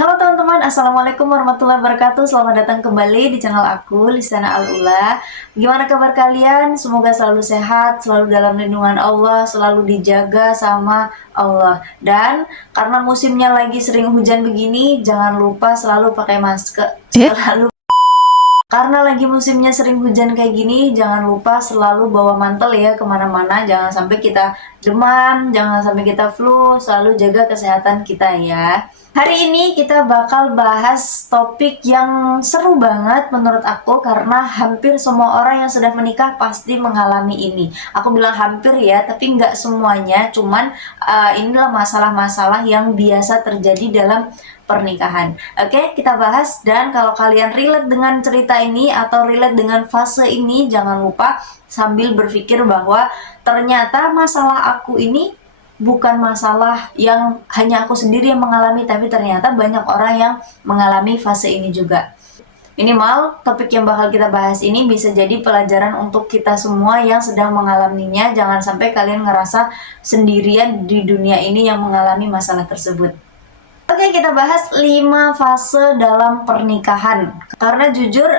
Halo teman-teman, Assalamualaikum warahmatullahi wabarakatuh. Selamat datang kembali di channel aku, Lisana Al-Ula. Gimana kabar kalian? Semoga selalu sehat, selalu dalam lindungan Allah, selalu dijaga sama Allah. Dan karena musimnya lagi sering hujan begini, jangan lupa selalu pakai masker. Karena lagi musimnya sering hujan kayak gini, jangan lupa selalu bawa mantel ya kemana-mana. Jangan sampai kita demam, jangan sampai kita flu, selalu jaga kesehatan kita ya. Hari ini kita bakal bahas topik yang seru banget menurut aku karena hampir semua orang yang sudah menikah pasti mengalami ini. Aku bilang hampir ya, tapi nggak semuanya, cuman inilah masalah-masalah yang biasa terjadi dalam pernikahan. Oke, kita bahas, dan kalau kalian relate dengan cerita ini atau relate dengan fase ini, jangan lupa sambil berpikir bahwa ternyata masalah aku ini bukan masalah yang hanya aku sendiri yang mengalami, tapi ternyata banyak orang yang mengalami fase ini juga. Minimal topik yang bakal kita bahas ini bisa jadi pelajaran untuk kita semua yang sedang mengalaminya. Jangan sampai kalian ngerasa sendirian di dunia ini yang mengalami masalah tersebut. Oke, kita bahas 5 fase dalam pernikahan. Karena jujur,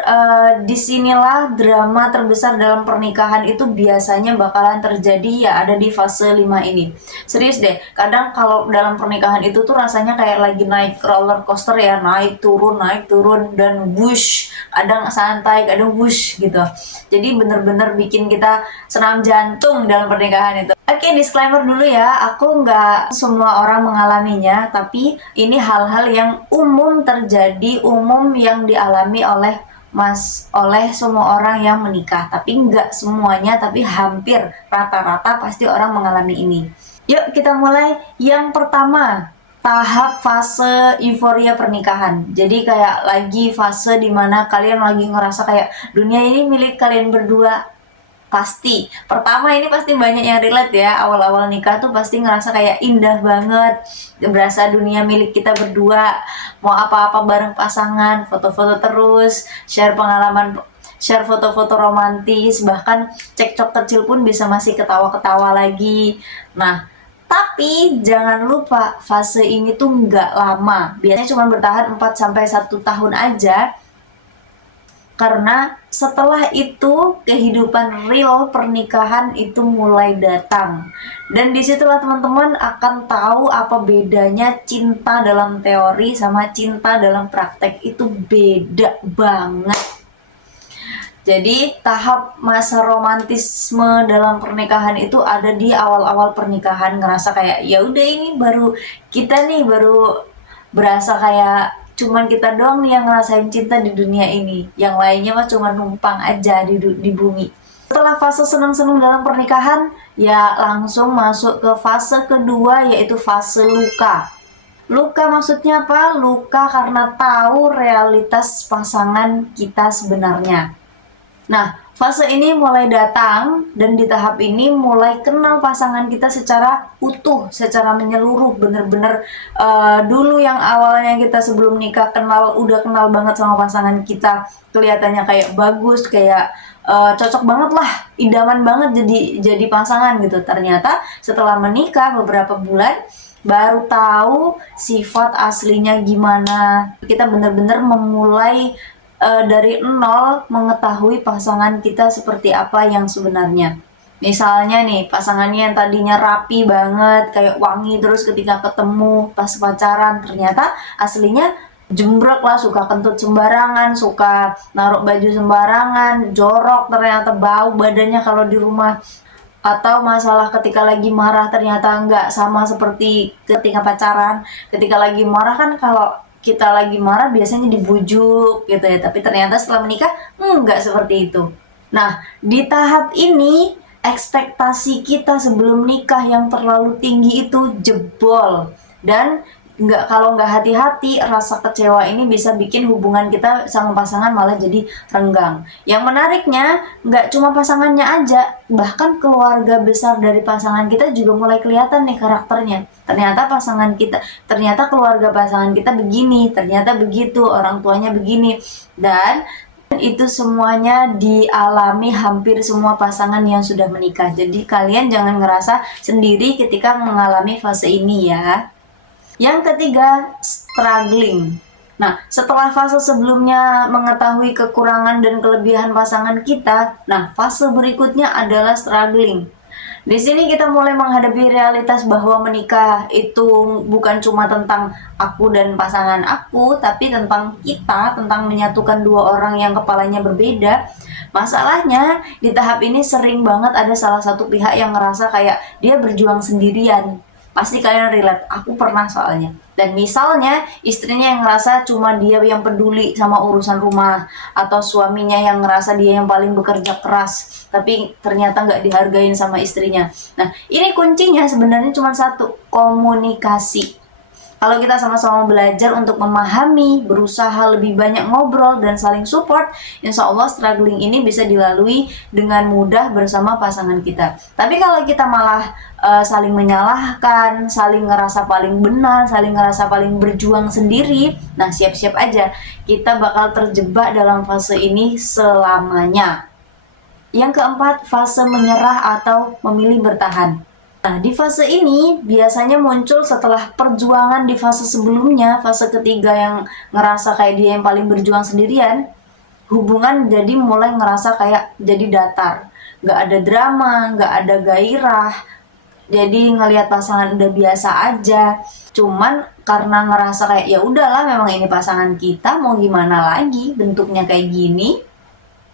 disinilah drama terbesar dalam pernikahan itu biasanya bakalan terjadi ya, ada di fase 5 ini. Serius deh, kadang kalau dalam pernikahan itu tuh rasanya kayak lagi naik roller coaster ya, naik turun, dan whoosh. Kadang santai, kadang whoosh gitu. Jadi bener-bener bikin kita senam jantung dalam pernikahan itu. Oke, disclaimer dulu ya, aku nggak semua orang mengalaminya, tapi ini hal-hal yang umum terjadi, umum yang dialami oleh semua orang yang menikah. Tapi nggak semuanya, tapi hampir rata-rata pasti orang mengalami ini. Yuk kita mulai. Yang pertama, tahap fase euforia pernikahan. Jadi kayak lagi fase dimana kalian lagi ngerasa kayak dunia ini milik kalian berdua. Pasti pertama ini pasti banyak yang relate ya, awal-awal nikah tuh pasti ngerasa kayak indah banget, berasa dunia milik kita berdua, mau apa-apa bareng pasangan, foto-foto terus, share pengalaman, share foto-foto romantis, bahkan cekcok kecil pun bisa masih ketawa-ketawa lagi. Nah, tapi jangan lupa fase ini tuh nggak lama, biasanya cuma bertahan 4 sampai 1 tahun aja. Karena setelah itu kehidupan real pernikahan itu mulai datang. Dan disitulah teman-teman akan tahu apa bedanya cinta dalam teori sama cinta dalam praktek. Itu beda banget. Jadi tahap masa romantisme dalam pernikahan itu ada di awal-awal pernikahan, ngerasa kayak ya udah ini baru kita nih, baru berasa kayak cuman kita doang nih yang ngerasain cinta di dunia ini, yang lainnya mah cuma numpang aja di bumi. Setelah fase senang-senang dalam pernikahan, ya langsung masuk ke fase kedua, yaitu fase luka. Luka maksudnya apa? Luka karena tahu realitas pasangan kita sebenarnya. Nah, fase ini mulai datang, dan di tahap ini mulai kenal pasangan kita secara utuh, secara menyeluruh, bener-bener dulu yang awalnya kita sebelum nikah udah kenal banget sama pasangan kita, kelihatannya kayak bagus, kayak cocok banget lah, idaman banget jadi pasangan gitu. Ternyata setelah menikah beberapa bulan baru tahu sifat aslinya gimana. Kita bener-bener memulai dari nol mengetahui pasangan kita seperti apa yang sebenarnya. Misalnya nih, pasangannya yang tadinya rapi banget, kayak wangi terus ketika ketemu pas pacaran, ternyata aslinya jembrek lah, suka kentut sembarangan, suka naruh baju sembarangan, jorok, ternyata bau badannya kalau di rumah. Atau masalah ketika lagi marah ternyata nggak sama seperti ketika pacaran. Ketika lagi marah kan, kalau kita lagi marah biasanya dibujuk gitu ya, tapi ternyata setelah menikah nggak seperti itu. Nah, di tahap ini ekspektasi kita sebelum nikah yang terlalu tinggi itu jebol, dan kalau nggak hati-hati, rasa kecewa ini bisa bikin hubungan kita sama pasangan malah jadi renggang. Yang menariknya, nggak cuma pasangannya aja, bahkan keluarga besar dari pasangan kita juga mulai kelihatan nih karakternya. Ternyata keluarga pasangan kita begini, ternyata begitu, orang tuanya begini. Dan itu semuanya dialami hampir semua pasangan yang sudah menikah. Jadi kalian jangan ngerasa sendiri ketika mengalami fase ini ya. Yang ketiga, struggling. Nah, setelah fase sebelumnya mengetahui kekurangan dan kelebihan pasangan kita, nah fase berikutnya adalah struggling. Di sini kita mulai menghadapi realitas bahwa menikah itu bukan cuma tentang aku dan pasangan aku, tapi tentang kita, tentang menyatukan dua orang yang kepalanya berbeda. Masalahnya di tahap ini sering banget ada salah satu pihak yang ngerasa kayak dia berjuang sendirian. Pasti kalian relate, aku pernah soalnya. Dan misalnya istrinya yang ngerasa cuma dia yang peduli sama urusan rumah, atau suaminya yang ngerasa dia yang paling bekerja keras, tapi ternyata nggak dihargain sama istrinya. Nah, ini kuncinya sebenarnya cuma satu, komunikasi. Kalau kita sama-sama belajar untuk memahami, berusaha lebih banyak ngobrol dan saling support, insya Allah struggling ini bisa dilalui dengan mudah bersama pasangan kita. Tapi kalau kita malah saling menyalahkan, saling ngerasa paling benar, saling ngerasa paling berjuang sendiri, nah siap-siap aja kita bakal terjebak dalam fase ini selamanya. Yang keempat, fase menyerah atau memilih bertahan. Nah, di fase ini biasanya muncul setelah perjuangan di fase sebelumnya, fase ketiga yang ngerasa kayak dia yang paling berjuang sendirian, hubungan jadi mulai ngerasa kayak jadi datar. Nggak ada drama, nggak ada gairah, jadi ngelihat pasangan udah biasa aja. Cuman karena ngerasa kayak ya udahlah memang ini pasangan kita, mau gimana lagi, bentuknya kayak gini,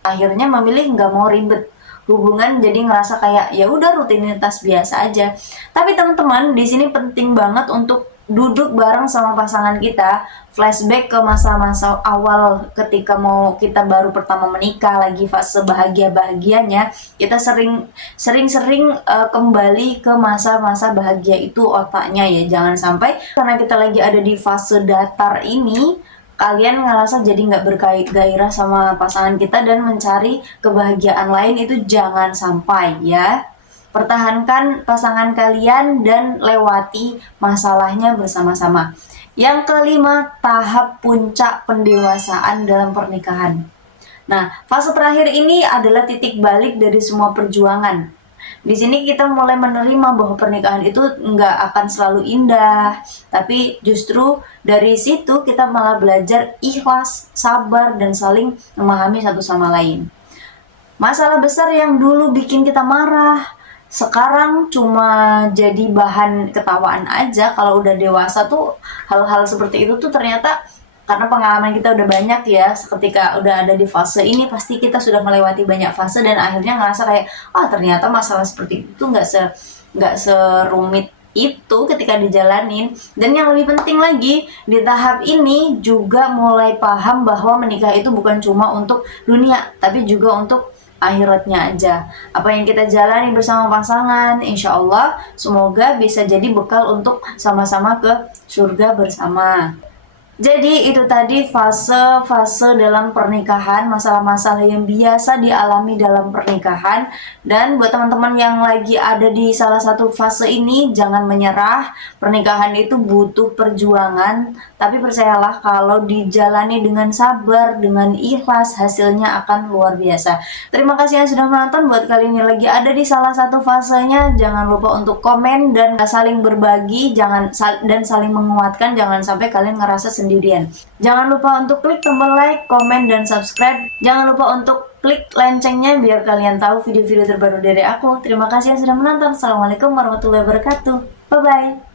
akhirnya memilih nggak mau ribet. Hubungan jadi ngerasa kayak ya udah rutinitas biasa aja. Tapi teman-teman, di sini penting banget untuk duduk bareng sama pasangan kita, flashback ke masa-masa awal ketika mau kita baru pertama menikah, lagi fase bahagia-bahagianya, kita sering kembali ke masa-masa bahagia itu otaknya ya. Jangan sampai karena kita lagi ada di fase datar ini, kalian ngerasa jadi nggak bergairah sama pasangan kita dan mencari kebahagiaan lain, itu jangan sampai ya. Pertahankan pasangan kalian dan lewati masalahnya bersama-sama. Yang kelima, tahap puncak pendewasaan dalam pernikahan. Nah, fase terakhir ini adalah titik balik dari semua perjuangan. Di sini kita mulai menerima bahwa pernikahan itu nggak akan selalu indah, tapi justru dari situ kita malah belajar ikhlas, sabar, dan saling memahami satu sama lain. Masalah besar yang dulu bikin kita marah, sekarang cuma jadi bahan ketawaan aja. Kalau udah dewasa tuh hal-hal seperti itu tuh ternyata karena pengalaman kita udah banyak ya, ketika udah ada di fase ini pasti kita sudah melewati banyak fase dan akhirnya ngerasa kayak ternyata masalah seperti itu nggak serumit itu ketika dijalanin. Dan yang lebih penting lagi, di tahap ini juga mulai paham bahwa menikah itu bukan cuma untuk dunia, tapi juga untuk akhiratnya aja. Apa yang kita jalani bersama pasangan, insya Allah semoga bisa jadi bekal untuk sama-sama ke surga bersama. Jadi itu tadi fase-fase dalam pernikahan, masalah-masalah yang biasa dialami dalam pernikahan. Dan buat teman-teman yang lagi ada di salah satu fase ini, jangan menyerah. Pernikahan itu butuh perjuangan, tapi percayalah kalau dijalani dengan sabar, dengan ikhlas, hasilnya akan luar biasa. Terima kasih yang sudah menonton. Buat kalian yang lagi ada di salah satu fasenya, jangan lupa untuk komen dan saling berbagi, dan saling menguatkan. Jangan sampai kalian ngerasa sendirian. Jangan lupa untuk klik tombol like, komen, dan subscribe. Jangan lupa untuk klik loncengnya biar kalian tahu video-video terbaru dari aku. Terima kasih yang sudah menonton. Assalamualaikum warahmatullahi wabarakatuh. Bye-bye.